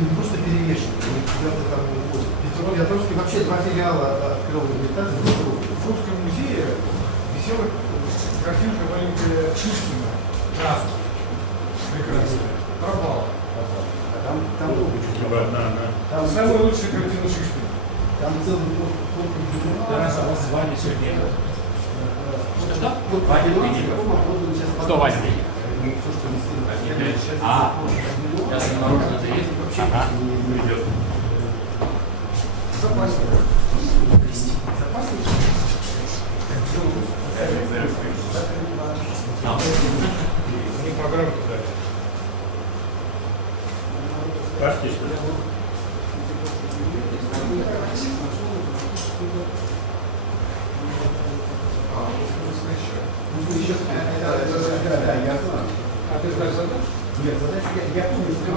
не просто перевешивают, они куда-то там увозят. Петровский вообще два филиала открыл в Италии. В Русском музее висела картинка маленькая Шишкина. Красная. Прекрасная. Пропала. Там много чего. Там самая лучшая картина Шишкина. Там целый полный журнал. Да, звание сегодня. Что? Что, Ваня? А, сейчас я наружу заедет. ага. Запасник. Они программу дали. Пашки, что ли? Да, я знаю. А ты знаешь задачу? Нет, задача, я помню, что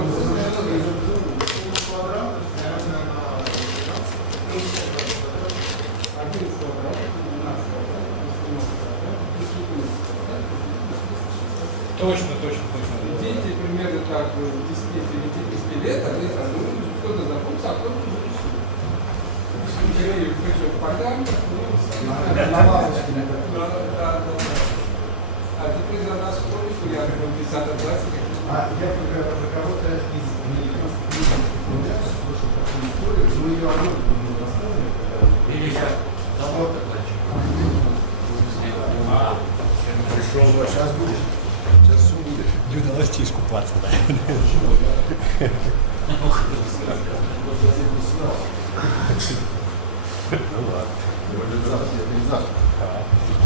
Точно. Дети примерно так, 10 лет, они кто-то знакомится, а кто-то придет подарок. на лавочке. Да. А теперь за нас ходишь, что я в 10 классе. А я про кого-то из американских университетов слышал такую историю, но ее одну не рассказывали. Или я давно докладчик. Пришел, Сейчас будешь. Сейчас все будет. Люда, ластишь купаться, да? ну ладно. Пейзаж.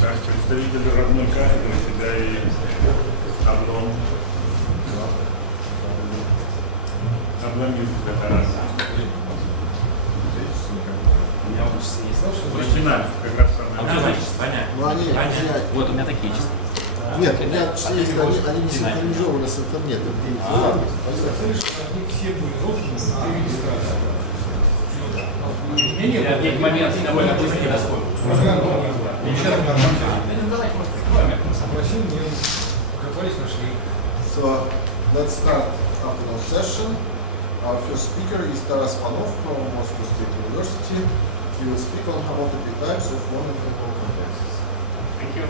Как представитель родной кафедры себя и облом. Обломил себя раз. У меня вот часы есть. Начинаем, как раз самое. А у тебя значит, Ваня? Ну они, Вот у меня такие часы. нет, у меня есть, они не синхронизованы с интернетом. Они все были русские, а регистрация. Я в некий момент довольно быстро не доскоил. So let's start afternoon session. Our first speaker is Panov from Moscow State University. He will speak on homotopy types of non-integral complexes. Thank you.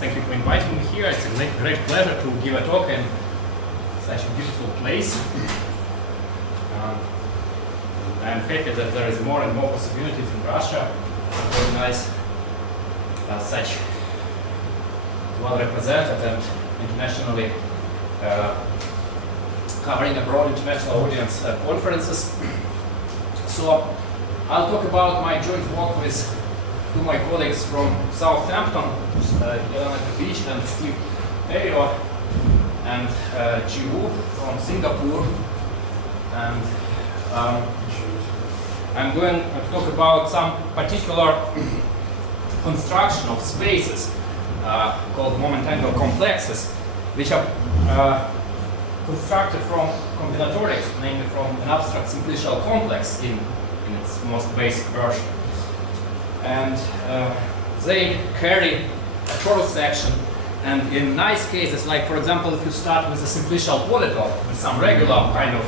Thank you for inviting me here. It's a great pleasure to give a talk in such a beautiful place. I'm happy that there is more and more possibilities in Russia to organize such well-represented and internationally covering a broad international audience conferences. So I'll talk about my joint work with two of my colleagues from Southampton, Elena Beach and Steve Ayo, and Ji Wu from Singapore. And I'm going to talk about some particular construction of spaces called moment-angle complexes, which are constructed from combinatorics, namely from an abstract simplicial complex in its most basic version. And they carry a cross section, and in nice cases, like for example, if you start with a simplicial polytope, with some regular kind of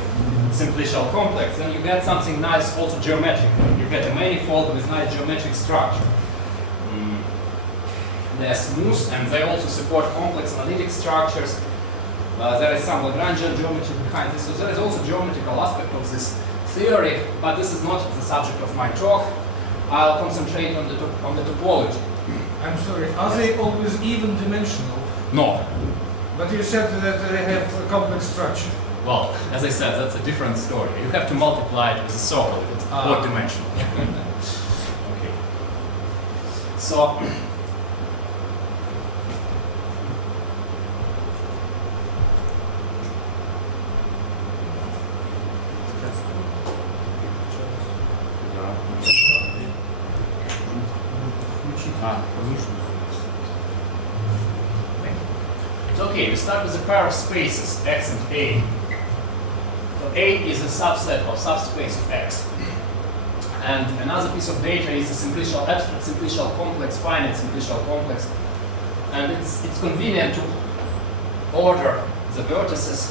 simplicial complex, then you get something nice, also geometric. You get a manifold with nice geometric structure. They're smooth, and they also support complex analytic structures. There is some Lagrangian geometry behind this, so there is also geometrical aspect of this theory, but this is not the subject of my talk. I'll concentrate on the topology. I'm sorry, are they always even dimensional? No. But you said that they have a complex structure. Well, as I said, that's a different story. You have to multiply it with a circle, it's four dimensional. Okay. So, okay, we start with a pair of spaces, X and A. So A is a subset of subspace of X. And another piece of data is a simplicial, abstract simplicial complex, finite simplicial complex. And it's convenient to order the vertices.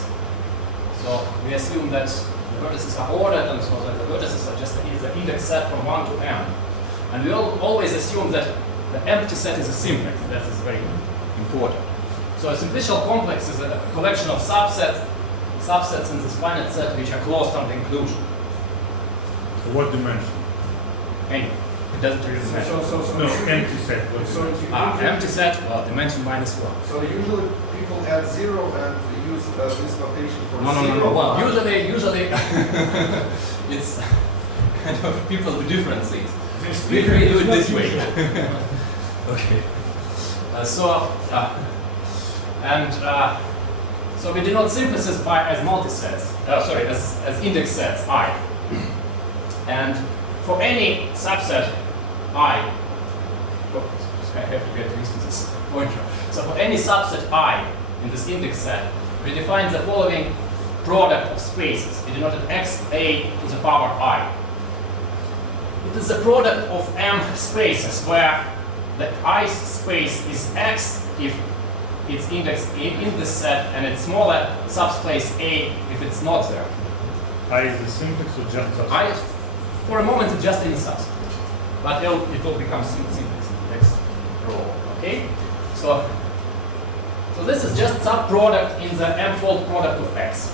So So we assume that the vertices are ordered, and so that the vertices are just the index set from 1 to m. And we always assume that the empty set is a simplex. That is very important. So a simplicial complex is a collection of subsets in this finite set which are closed on the inclusion. So what dimension? Any. It doesn't really matter. No, empty set. What dimension? Empty set, well, dimension -1. So usually people add 0 and use this notation for No. Well, usually it's kind of people do different things. We do it this way. Okay. So we denote simplices as multisets. As index sets I. And for any subset I have to get used to this pointer. So for any subset I in this index set, we define the following product of spaces. We denoted xa to the power I. It is the product of m spaces where the I space is x if it's indexed in this set, and it's smaller subspace A if it's not there. I is the simplex or just subset? I, for a moment, it's just any subset, but it will become simplex next row. Okay, so this is just subproduct in the m-fold product of x.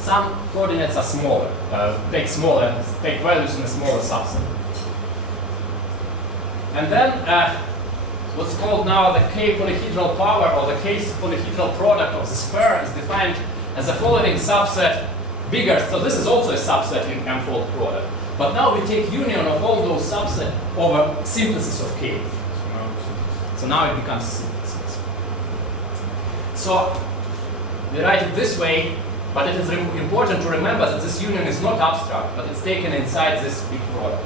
Some coordinates are smaller. Take values in a smaller subset. And then what's called now the k polyhedral power, or the k polyhedral product of the sphere, is defined as the following subset bigger. So this is also a subset in m-fold product. But now we take union of all those subsets over synthesis of k. So now it becomes a synthesis. So we write it this way, but it is important to remember that this union is not abstract, but it's taken inside this big product.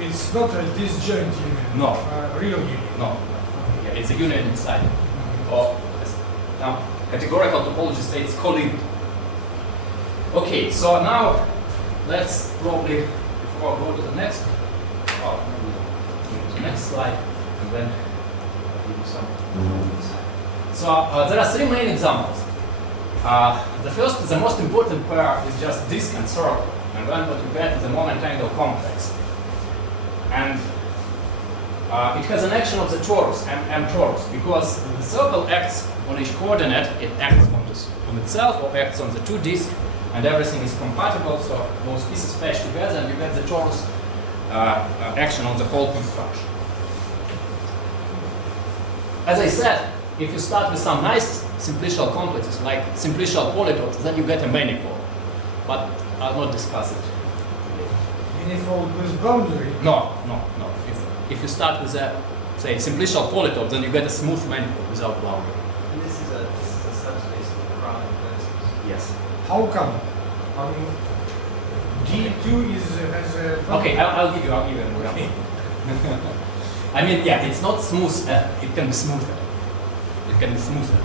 It's not a disjoint union. No. Real union. No. Yeah, it's a union inside. Or now categorical topology states collinear. Okay, so now let's probably, before I go to the next, next slide, and then I'll give you some. So there are 3 main examples. The first, the most important pair is just disk and circle, and then what you get is the moment angle complex. And it has an action of the torus, m torus, because the circle acts on each coordinate, it acts on itself or acts on the 2 disks, and everything is compatible, so those pieces patch together and you get the torus action on the whole construction. As I said, if you start with some nice simplicial complexes like simplicial polytopes, then you get a manifold. But I'll not discuss it. Manifold with boundary. No. If you start with a, say, simplicial polytope, then you get a smooth manifold without boundary. And this is a subspace of the ground vertices. Yes. How come? I mean, G2 has a... Okay, I'll give you an example. I mean, yeah, it's not smooth. It can be smoother. It can be smoother.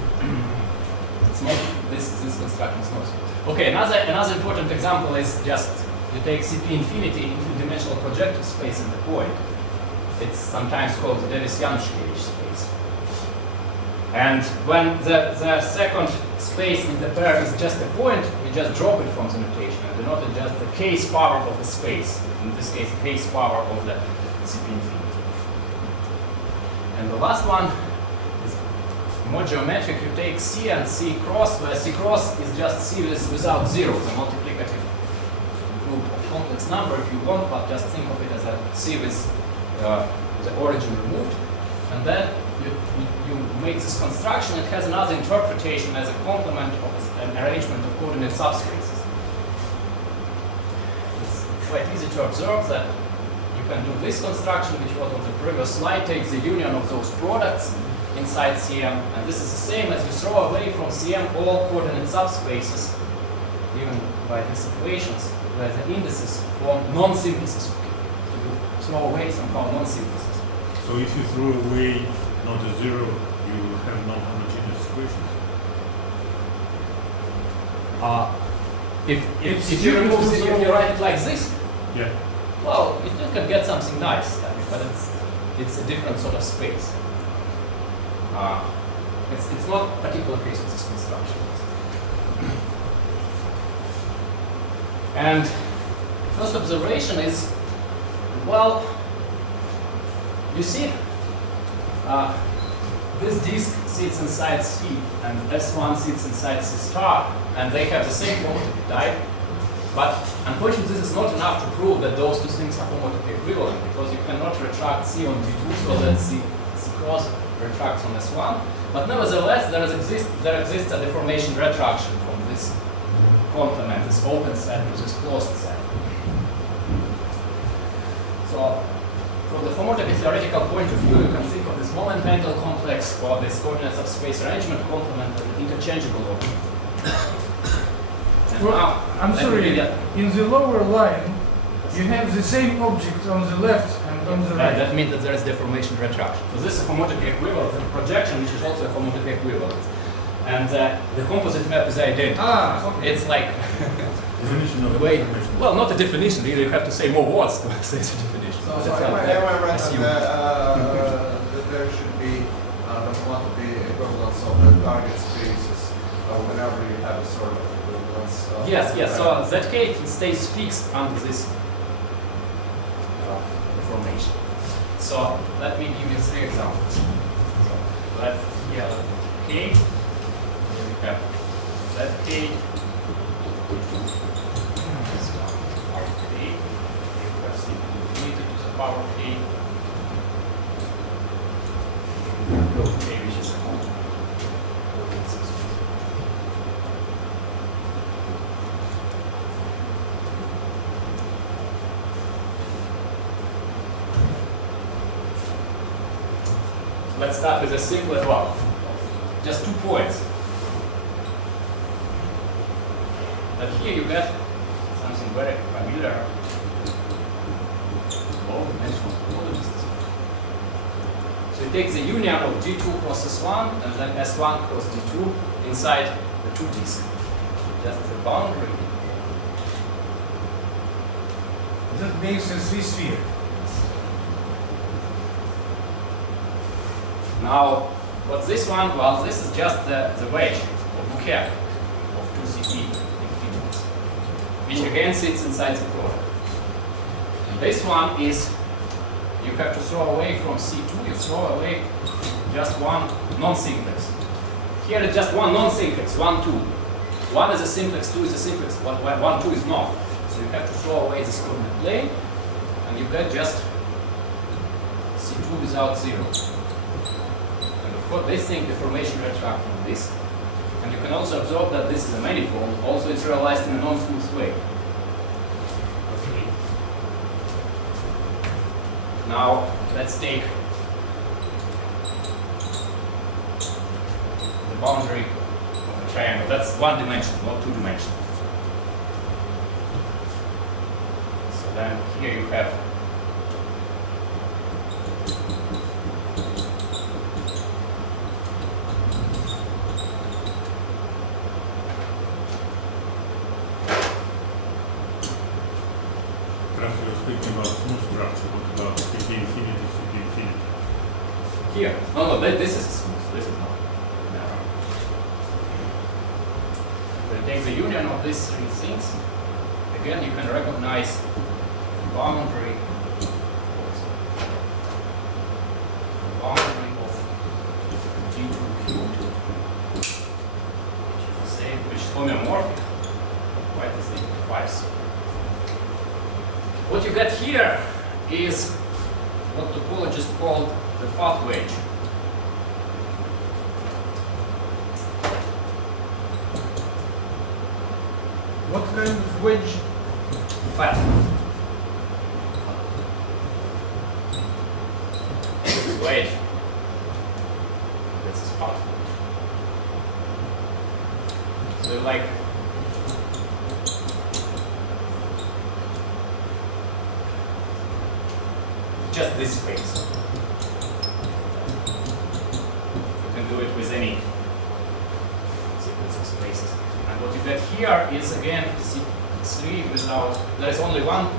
It's not this construction is not smooth. Okay, another important example is just you take CP infinity into dimensional projective space in the point. It's sometimes called the Davis-Januszkiewicz space. And when the second space in the pair is just a point, we just drop it from the notation and denote it just the case power of the space. In this case, the case power of the CP infinity. And the last one is more geometric. You take C and C cross, where C cross is just series without zero, the multiplicative group of complex number if you want, but just think of it as a C with the origin removed. And then you make this construction. It has another interpretation as a complement of an arrangement of coordinate subspaces. It's quite easy to observe that you can do this construction, which was on the previous slide, takes the union of those products inside CM, and this is the same as you throw away from CM all coordinate subspaces, even by these equations, where the indices form non-simplices. Throw away somehow non-simplices. So if you throw away not a zero, you will have non-homogeneous equations. If you remove the, if you write it like this, Yeah. well, you still can get something nice, but it's a different sort of space. It's not a particular case of this construction. And first observation is, well, you see, this disk sits inside C, and S1 sits inside C star, and they have the same homotopy type. But unfortunately, this is not enough to prove that those two things are homotopy equivalent, because you cannot retract C on D2 so that C cross retracts on S1. But nevertheless, there exists a deformation retraction from this complement, this open set to this closed set. So, from the homotopy theoretical point of view, you can think of this moment angle complex or this coordinate subspace arrangement complement as an interchangeable object. Well, I'm sorry, in the lower line, you have the same object on the left and on the right. That means that there is deformation retraction. So this is a homotopy equivalent and projection, which is also a homotopy equivalent. And the composite map is identical. Okay. It's like Definition of the way, deformation. well, not a definition, really, you have to say more words to say it's a definition. So, That's am how I they right assume. that there should be the homotopy equivalence of the target spaces whenever you have a sort of equivalence? Yes, yes. So that case it stays fixed under this deformation. So let me give you 3 examples. So let here K. Here we have that K. Power K. You have simply infinity to the power K. Go K, which is a complement. Let's start with a simple one. Just 2 points. But here you get something very familiar. Low-dimensional coordinates. So you take the union of D2 cross S1 and then S1 cross D2 inside the 2 disks. Just the boundary. That makes a 3-sphere. Now, what's this one? Well, this is just the wedge or bouquet of 2CP infinity, which again sits inside the product. And this one is, you have to throw away from C2, you throw away just one non-simplex. Here is just one non-simplex, 1, 2. 1 is a simplex, 2 is a simplex, 1, 2 is not. So you have to throw away this coordinate plane, and you get just C2 without 0. Of course, this thing deformation retract from this, and you can also observe that this is a manifold. Also, it's realized in a non-smooth way. Okay. Now let's take the boundary of a triangle. That's 1 dimension, not 2 dimension. So then here you have Speaking about smooth structure, what about CP infinity, CP infinity? here. No, this is smooth. This is not. No. So take the union of these 3 things. Again, you can recognize the boundary of G2 cubed, which is the same, which is homeomorphic, quite the same twice. What you get here is what topologists call the fat wedge. What kind of wedge? Fat. This is wedge. This is fat wedge. So like just this space. You can do it with any sequence of spaces. And what you get here is again C3 without, there is only one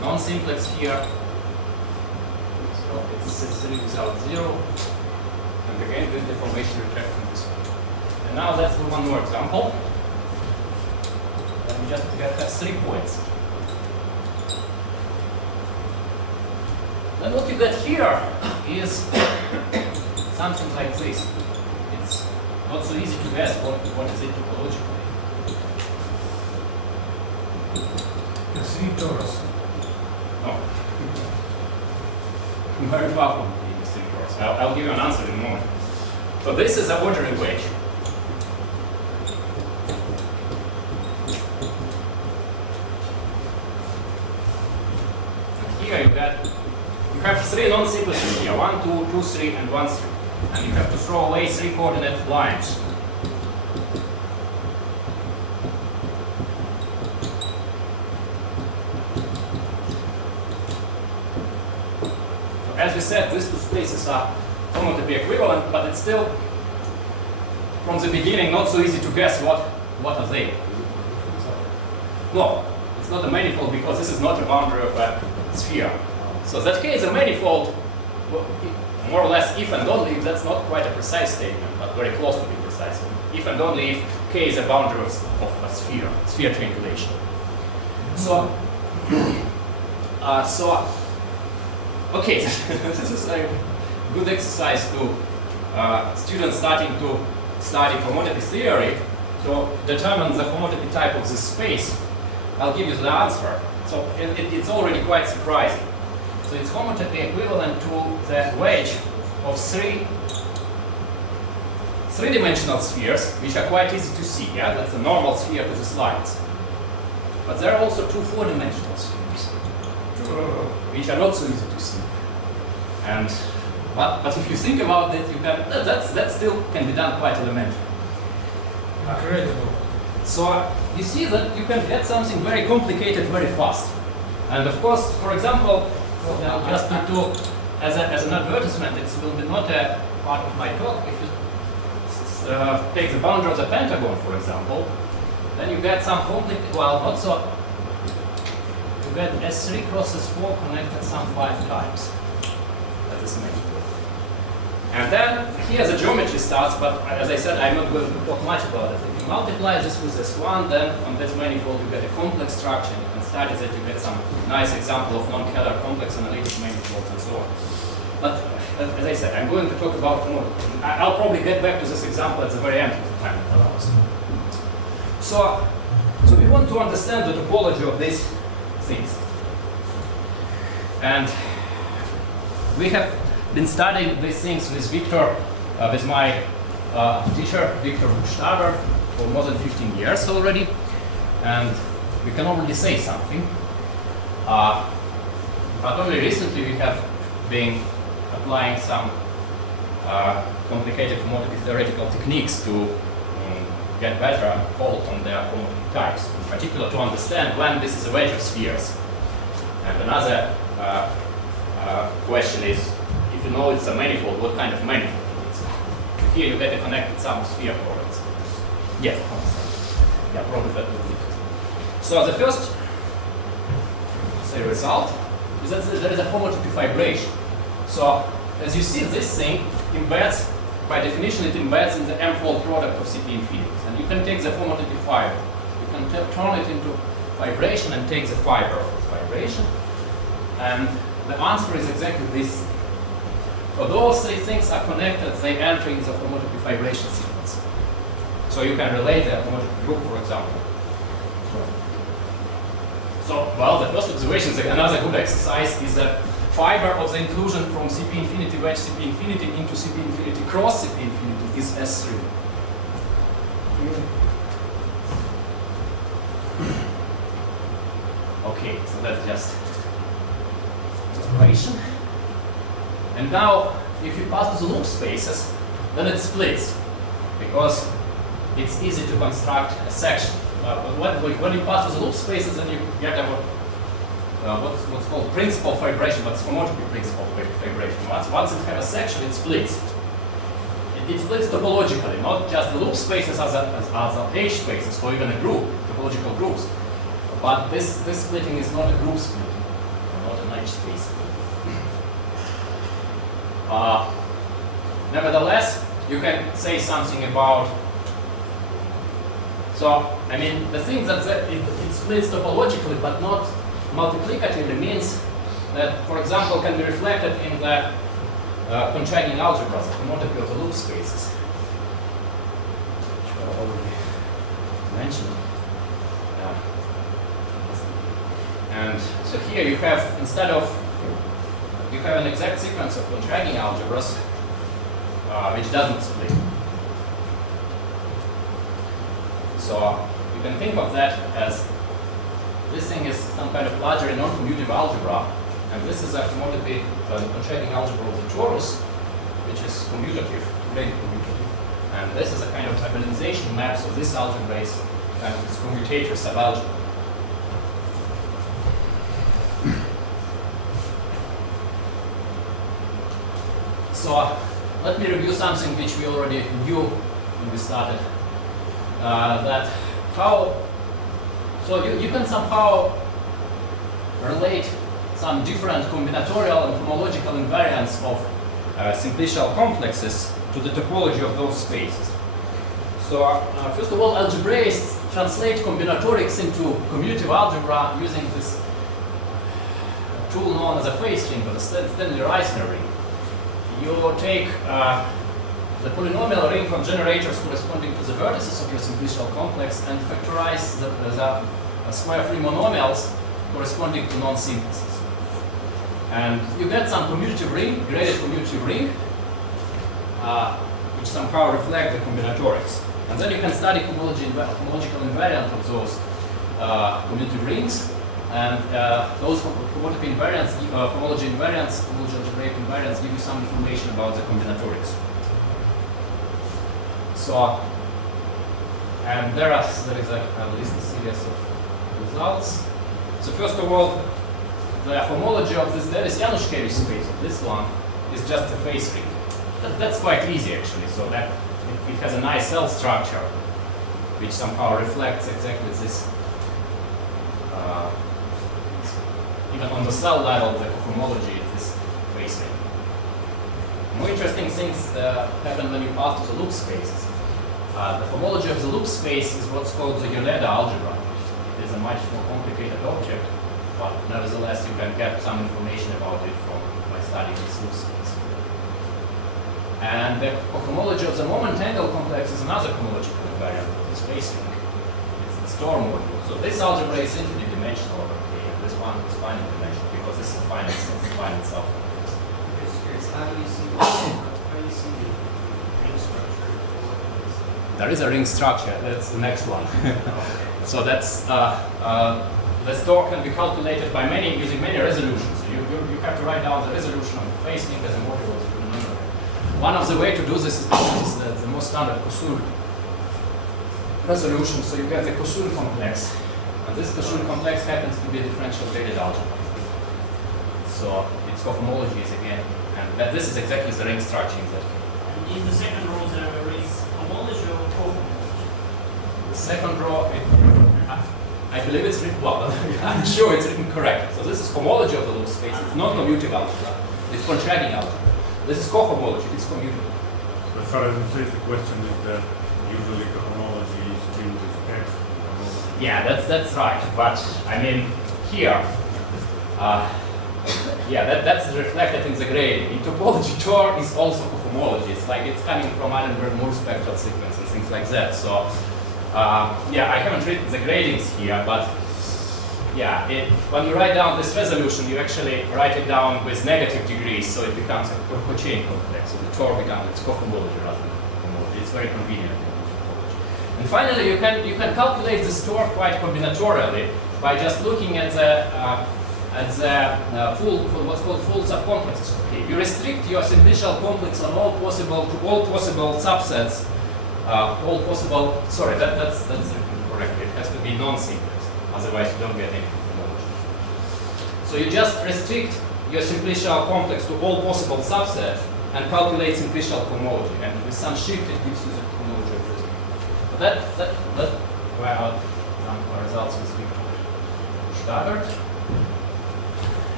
non-simplex here. So it's C3 without 0. And again, this deformation retract from this one. And now let's do one more example. Let me just have 3 points. Then what you get here is something like this. It's not so easy to guess what is it topologically. The 3 torus. No. Very far from being 3 torus. I'll give you an answer in a moment. So this is a ordinary wedge. And here you have 3 non-sequences here, 1, 2, 2, 3, and 1, 3. And you have to throw away 3 coordinate lines. So as we said, these 2 spaces are homotopy equivalent, but it's still, from the beginning, not so easy to guess what are they. No, it's not a manifold because this is not a boundary of a sphere. So that K is a manifold, more or less if and only if that's not quite a precise statement, but very close to be precise. If and only if K is a boundary of a sphere triangulation. So, okay, this is a good exercise to students starting to study homotopy theory to determine the homotopy type of this space. I'll give you the answer. So it's already quite surprising. So it's homotopy equivalent to the wedge of 3 three-dimensional spheres, which are quite easy to see. Yeah, that's a normal sphere with these lines. But there are also 2 4-dimensional spheres, which are not so easy to see. And but if you think about it, you can that still can be done quite elementary. Incredible. So you see that you can get something very complicated very fast. And of course, for example, just to as an advertisement, it will be not a part of my talk. If you take the boundary of the pentagon, for example, then you get some complicated, well, not so. You get S3 crosses 4 connected some 5 times. That's a symmetry. And then here the geometry starts, but as I said, I'm not going to talk much about it. If you multiply this with S1, then on this manifold you get a complex structure. You can study that, you get some nice example of non-Keller complex analytic manifolds and so on. But as I said, I'm going to talk about more. I'll probably get back to this example at the very end of the time it allows. So we want to understand the topology of these things. And we have been studying these things with Victor, with my teacher, Victor Buchstaber, for more than 15 years already. And we can already say something. But only recently we have been applying some complicated homotopy theoretical techniques to get better hold on their homotopy types, in particular to understand when this is a wedge of spheres. And another question is, if you know it's a manifold, what kind of manifold it is? Here you get a connected sum of sphere products. Yeah, probably that will be it. So the first result is that there is a homotopy fibration. So as you see, this thing embeds, by definition, it embeds in the M-fold product of CP infinities. And you can take the homotopy fiber. You can turn it into vibration and take the fiber of this vibration. And the answer is exactly this. So those 3 things are connected, they enter in the homotopy vibration sequence. So you can relate the homotopy group, for example. So, well, the first observation is another good exercise is that fiber of the inclusion from CP infinity wedge CP infinity into CP infinity cross CP infinity is S3. Okay, so that's just observation. And now, if you pass to the loop spaces, then it splits, because it's easy to construct a section. But when you pass to the loop spaces, then you get what's called principal fibration, but it's homotopy principal fibration. Once it has a section, it splits. It splits topologically, not just the loop spaces as H spaces, or even a group, topological groups. But this splitting is not a group splitting, not an H space. Nevertheless, you can say something about So, I mean, the thing that it splits topologically but not multiplicatively means that, for example, can be reflected in the contracting algebras, the homotopy of the loop spaces, which were already mentioned. And so here you have, instead of, you have an exact sequence of contracting algebras which doesn't split. So you can think of that as this thing is some kind of larger non-commutative algebra, and this is a homotopy contracting algebra of the torus, which is commutative, really commutative. And this is a kind of hybridization map, so this algebra is kind of this commutator subalgebra. So let me review something which we already knew when we started. That how, so you can somehow relate some different combinatorial and homological invariants of simplicial complexes to the topology of those spaces. So first of all, algebraists translate combinatorics into commutative algebra using this tool known as a phase ring, or the Stanley-Reisner ring. You take the polynomial ring from generators corresponding to the vertices of your simplicial complex and factorize the square-free monomials corresponding to non-simplices. And you get some commutative ring, graded commutative ring, which somehow reflect the combinatorics. And then you can study homological invariant of those commutative rings. And those homotopy invariants, homology invariants, homology algebraic invariants give you some information about the combinatorics. So, and there is a list, a series of results. So first of all, the homology of this Davis-Januszkiewicz space, this one, is just a phase ring. That's quite easy actually. So that it has a nice cell structure, which somehow reflects exactly this. Even on the cell level, the homology is this phase ring. More interesting things happen when you pass to the loop spaces. The homology of the loop space is what's called the Yoneda algebra. It is a much more complicated object, but nevertheless you can get some information about it by studying this loop space. And the homology of the moment angle complex is another homological invariant of this phase ring. It's store module. So this algebra is infinite dimensional over K, and this one is finite dimensional because this is a finite self. How do you see the ring structure? There is a ring structure. That's the next one. So that's the store can be calculated by using many resolutions. So you have to write down the resolution of the phase ring as a module of the numerator. One of the ways to do this is to use the most standard Kosul resolution. So you get the Kosul complex, and this Kosul complex happens to be a differential graded algebra. So its cohomology is again, and this is exactly the ring structure in that case. In the second row, there is homology or cohomology? The second row, I believe it's written, well, I'm sure it's written correct. So this is homology of the loop space. It's not commutative algebra. It's contracting algebra. This is cohomology. It's commutable. As far as you say, the question is that usually cohomology is treated as X. Yeah, that's right. But I mean, here, yeah, that's reflected in the grading. In topology, Tor is also cohomology. It's like it's coming from Eilenberg-Moore spectral sequence and things like that. So, yeah, I haven't written the gradings here, but yeah, when you write down this resolution, you actually write it down with negative degrees, so it becomes a cochain complex. So the Tor becomes its cohomology rather than cohomology. It's very convenient. And finally, you can calculate this Tor quite combinatorially by just looking at the what's called full subcomplexes. Okay, you restrict your simplicial complex on all possible subsets. Sorry, that's written correctly. It has to be non-simplex, otherwise you don't get any homology. So you just restrict your simplicial complex to all possible subsets and calculate simplicial homology, and with some shift it gives you the homology of this. But that were some results with Victor Stagert.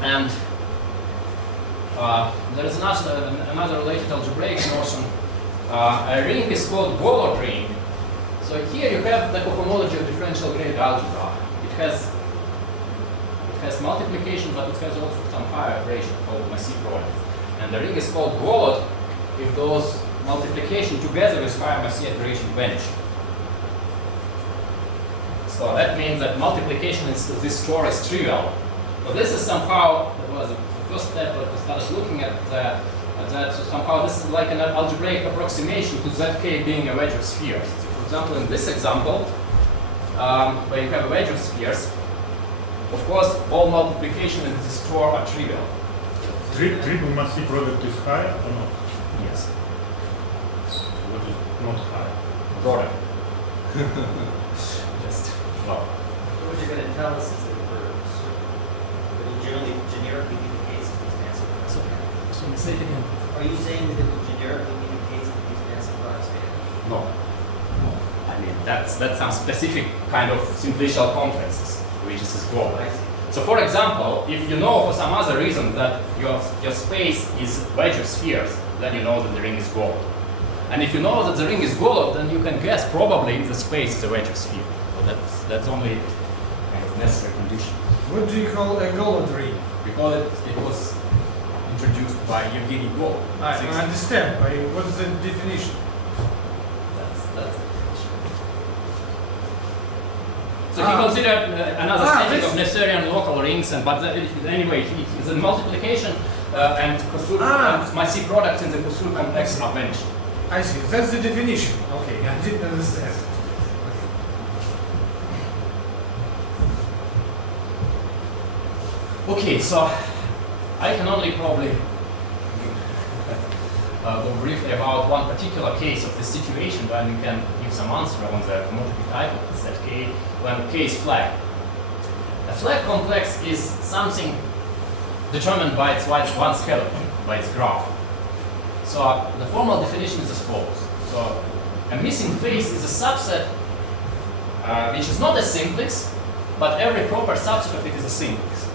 And there is another related algebraic notion. A ring is called Golod ring. So here you have the cohomology of differential graded algebra. It has multiplication, but it has also some higher operation called Massey product. And the ring is called Golod if those multiplication together with higher Massey operation vanish. So that means that multiplication in this store is trivial. So this is somehow, that was the first step that we started looking at that. So somehow this is like an algebraic approximation to ZK being a wedge of spheres. So for example, in this example, where you have a wedge of spheres, of course, all multiplication in this store are trivial. Triple Massey product is high or not? Yes. What is not high? Product. Just, well. What you're going to tell us is that it'll generically be the case with these massive products. So say it again. Are you saying that it will generically be the case with these massive products? No. I mean, that's some specific kind of simplicial complexes, which is goal. I see. So for example, if you know for some other reason that your space is wedge of spheres, then you know that the ring is gold. And if you know that the ring is gold, then you can guess probably the space is a wedge of sphere. So that's only kind of necessary condition. What do you call a Golod ring? Because it was introduced by Evgeny Golod. I understand, but what's the definition? That's so he considered another setting of Noetherian local rings, anyway, the multiplication and Massey product in the Kusur complex are vanished. I see. That's the definition. Okay, I didn't understand. Okay, so I can only probably go briefly about one particular case of this situation when we can give some answer on the homotopy type of set K when K is flag. A flag complex is something determined by its one skeleton, by its graph. So the formal definition is as follows. So a missing face is a subset which is not a simplex, but every proper subset of it is a simplex.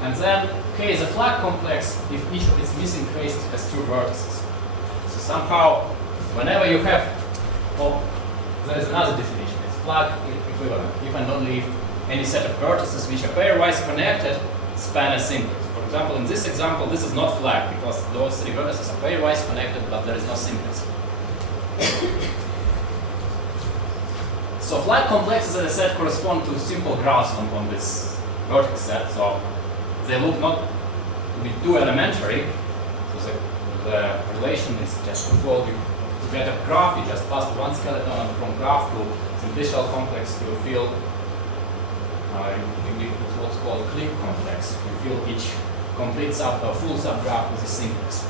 And then K is a flag complex if each of its missing faces has two vertices. So somehow, whenever you have, there is another definition. It's flag equivalent. If and only if any set of vertices which are pairwise connected span a simplex. For example, in this example, this is not flag because those three vertices are pairwise connected, but there is no simplex. So flag complexes, as I said, correspond to simple graphs on this vertex set. So they look not to be too elementary. So the relation is just twofold. To get a graph, you just pass one skeleton, and from graph to simplicial complex, you feel it's what's called clique complex. You feel each complete full subgraph with a simplex.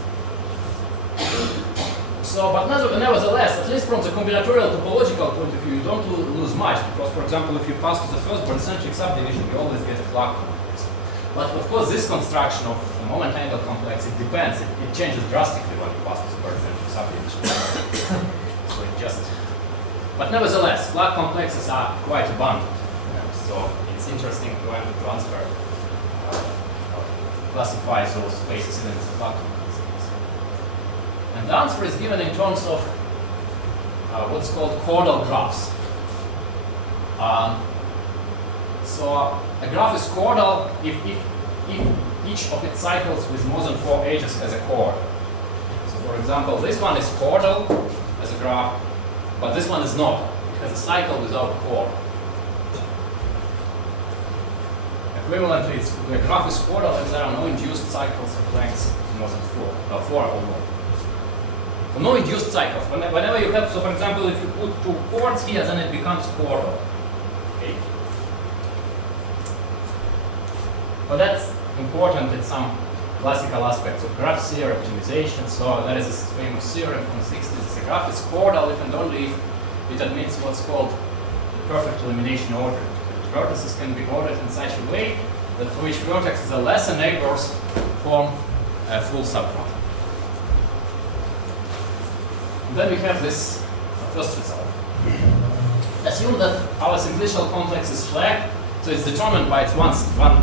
So, but nevertheless, at least from the combinatorial topological point of view, you don't lose much because, for example, if you pass to the first concentric subdivision, you always get a flag complex. But of course, this construction of the moment angle complex, it depends. It changes drastically when you pass to the concentric subdivision. So it just. But nevertheless, flag complexes are quite abundant. So it's interesting to transfer, classify those spaces in the flag complexes. And the answer is given in terms of what's called chordal graphs. So a graph is chordal if each of its cycles with more than 4 edges has a chord. So for example, this one is chordal as a graph, but this one is not. It has a cycle without chord. Equivalently, the graph is chordal if there are no induced cycles of length more than 4 or more. So no induced cycles. Whenever you have, so for example, if you put 2 chords here, then it becomes chordal. Okay. But that's important in some classical aspects of graph theory optimization. So there is this famous theorem from the 60s. The graph is chordal if and only if it admits what's called the perfect elimination order. The vertices can be ordered in such a way that for each vertex the lesser neighbors form a full subgraph. Then we have this first result. Assume that our simplicial complex is flag, so it's determined by its one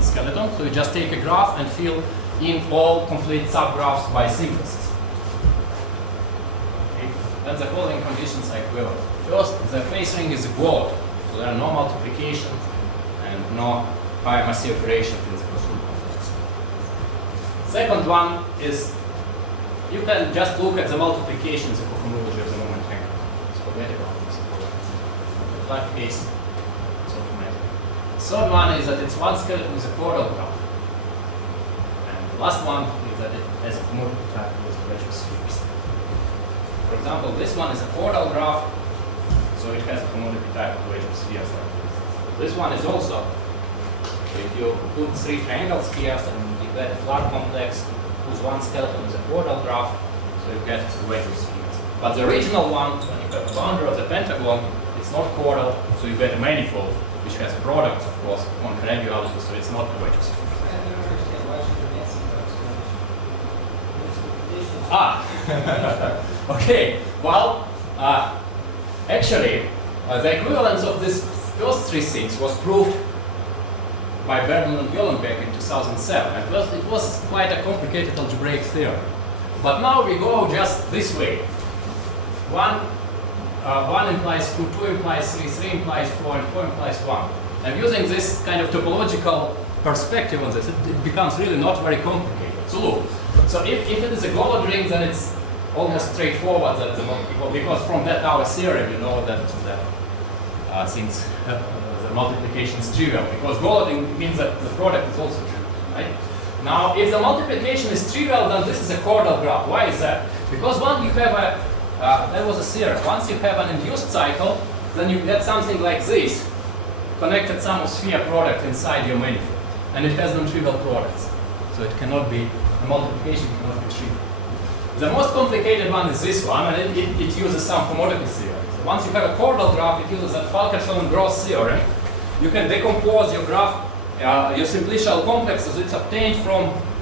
skeleton. So you just take a graph and fill in all complete subgraphs by simplices. Okay. then the following conditions are equivalent. First, the phase ring is gold, so there are no multiplications and no high massive operations in the Koszul complex. Second one is, you can just look at the multiplications of homology of the moment angle. It's mathematical. In that case, it's automatic. Third one is that it's one skeleton with a chordal graph. And the last one is that it has a homotopy type with pressure spheres. For example, this one is a chordal graph, so it has a homotopy type of pressure spheres like this. This one is also, so if you put three triangle spheres and you get a flat complex whose one skeleton is a chordal graph, so you get the wedge spheres. But the original one, when you have the boundary of the pentagon, it's not chordal, so you get a manifold, which has products, of course, on granularity, so it's not a wedge sphere. Okay, well, actually, the equivalence of these first three things was proved by Bannoe and Gyllenbeck in 2007. At first, it was quite a complicated algebraic theorem. But now we go just this way. One implies 2, 2 implies 3, 3 implies 4, and 4 implies 1. And using this kind of topological perspective on this, it becomes really not very complicated. So look, so if it is a gold ring, then it's almost straightforward that because from that our theorem, you know that since the multiplication is trivial, because gold ring means that the product is also trivial, right? Now, if the multiplication is trivial, then this is a chordal graph. Why is that? Because once you have a that was a theorem. Once you have an induced cycle, then you get something like this, connected sum of sphere product inside your manifold, and it has non-trivial products, so it cannot be a multiplication cannot be trivial. The most complicated one is this one, and it uses some homotopy theorem. So once you have a chordal graph, it uses that Falkenstein-Gross theorem. You can decompose your graph, your simplicial complex as it's obtained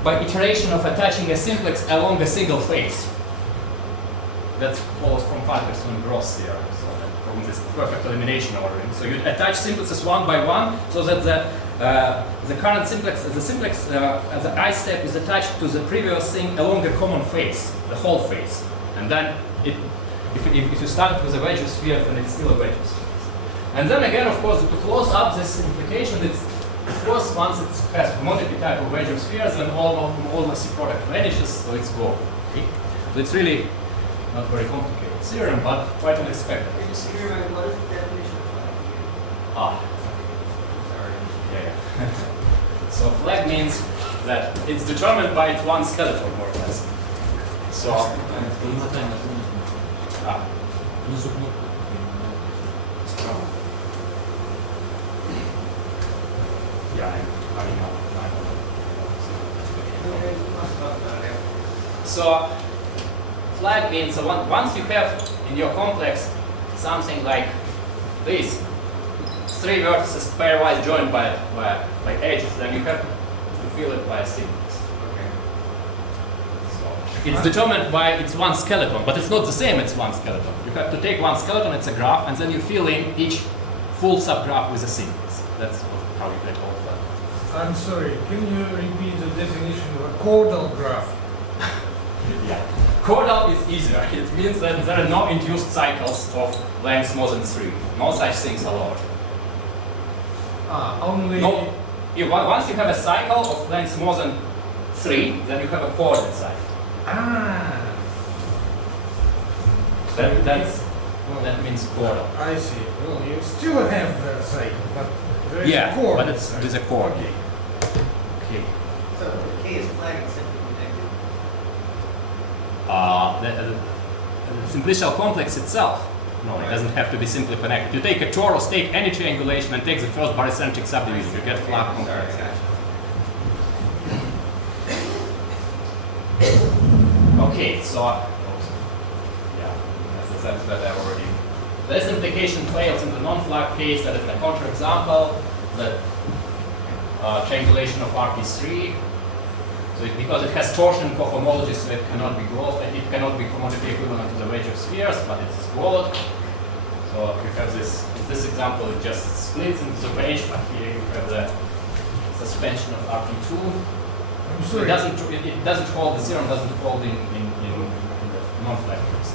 by iteration of attaching a simplex along a single phase. That follows from Falkenstein-Gross theorem, so that from this perfect elimination ordering. So you attach simplexes one by one, so that the current simplex, the I step is attached to the previous thing along a common phase, the whole phase. And then, if you start with a wedge sphere, then it's still a wedge sphere. And then again, of course, to close up this simplification, it's, of course, once it has homotopy type of wedge spheres, then all massive product vanishes, so it's gold. Okay? So it's really not very complicated theorem, but quite unexpected. What is the definition of flag? Yeah. So flag means that it's determined by its one skeleton, more or less. So so flag means once you have in your complex something like this, three vertices pairwise joined by edges, then you have to fill it by a simplex. Okay. So it's determined by its one skeleton, but it's not the same as one skeleton. You have to take one skeleton, it's a graph, and then you fill in each full subgraph with a simplex. That's how you get all of that. I'm sorry, can you repeat the definition of a chordal graph? Yeah. Chordal is easier. It means that there are no induced cycles of length more than 3. No such things allowed. Only... No, once you have a cycle of length more than 3, then you have a chordal cycle. That means chordal. I see. Well, you still have a cycle, but there is a chord. But there's a chord. Okay. So the K is flag is simply connected. The simplicial complex itself, no, it doesn't have to be simply connected. You take a torus, take any triangulation, and take the first barycentric subdivision. You get flag complex. Okay, so yeah, that's that I already. This implication fails in the non-flag case. That is the counterexample. The triangulation of RP3. So because it has torsion cohomology, so it cannot be gold, it cannot be homotopy equivalent to the wedge of spheres, but it's gold. So you have this. In this example, it just splits into the wedge, but here you have the suspension of RP2. I'm sorry. It doesn't hold. The theorem doesn't hold in the non-flag case.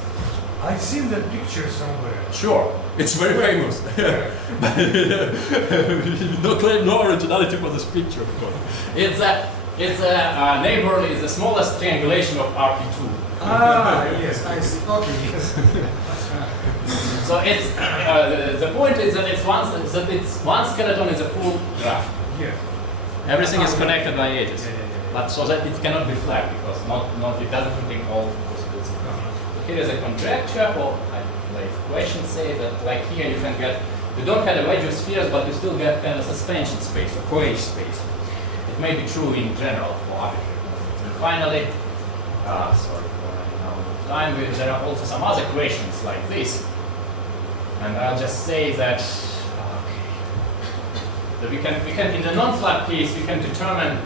I've seen that picture somewhere. Sure, it's very famous. But no originality for this picture. It's a neighborly, it's the smallest triangulation of RP2. Ah, yes, I see. Okay, yes. So it's the point is that it's one skeleton is a full graph. Yeah. Everything is connected by edges, Yeah. but so that it cannot be flat because it doesn't contain all possibilities. Here is a conjecture, or like equations say that like here you don't have a wedge of spheres, but you still get kind of suspension space or coage space. It may be true in general for arbitrary. And finally, sorry for running out of time, there are also some other equations like this. And I'll just say that, that we can in the non-flat case we can determine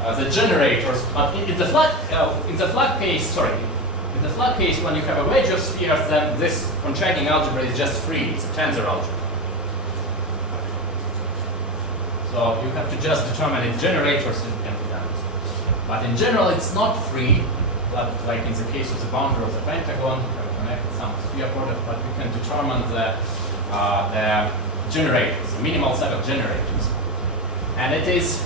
the generators, but in the flat case when you have a wedge of spheres, then this contracting algebra is just free. It's a tensor algebra. So you have to just determine its generators and it can be done. But in general, it's not free. But like in the case of the boundary of the pentagon, we have connected some sphere product, but we can determine the generators, the minimal set of generators. And it is,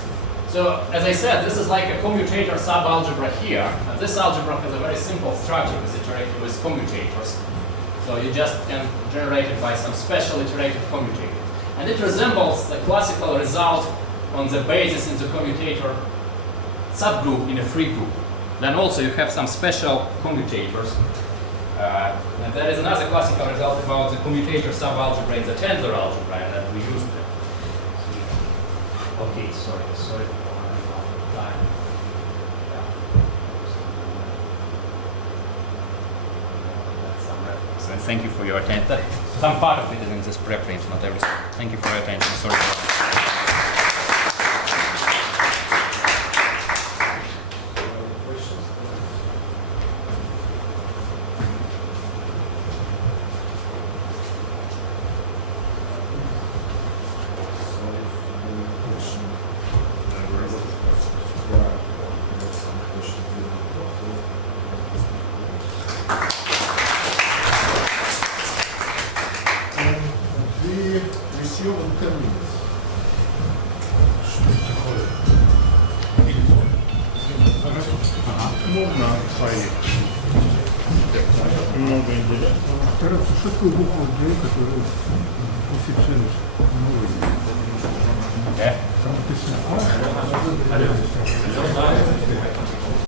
so as I said, this is like a commutator subalgebra here. And this algebra has a very simple structure with commutators. So you just can generate it by some special iterative commutator. And it resembles the classical result on the basis in the commutator subgroup in a free group. Then also you have some special commutators. And there is another classical result about the commutator subalgebra in the tensor algebra, and that we used it. Okay, sorry for running out of time. That's some reference. And thank you for your attention. Some part of it is in this preprint, not everything. Thank you for your attention. Sorry. Можно поехать. Много интересного. Тарас, что такое буква Г, которая усечена? Там написано А.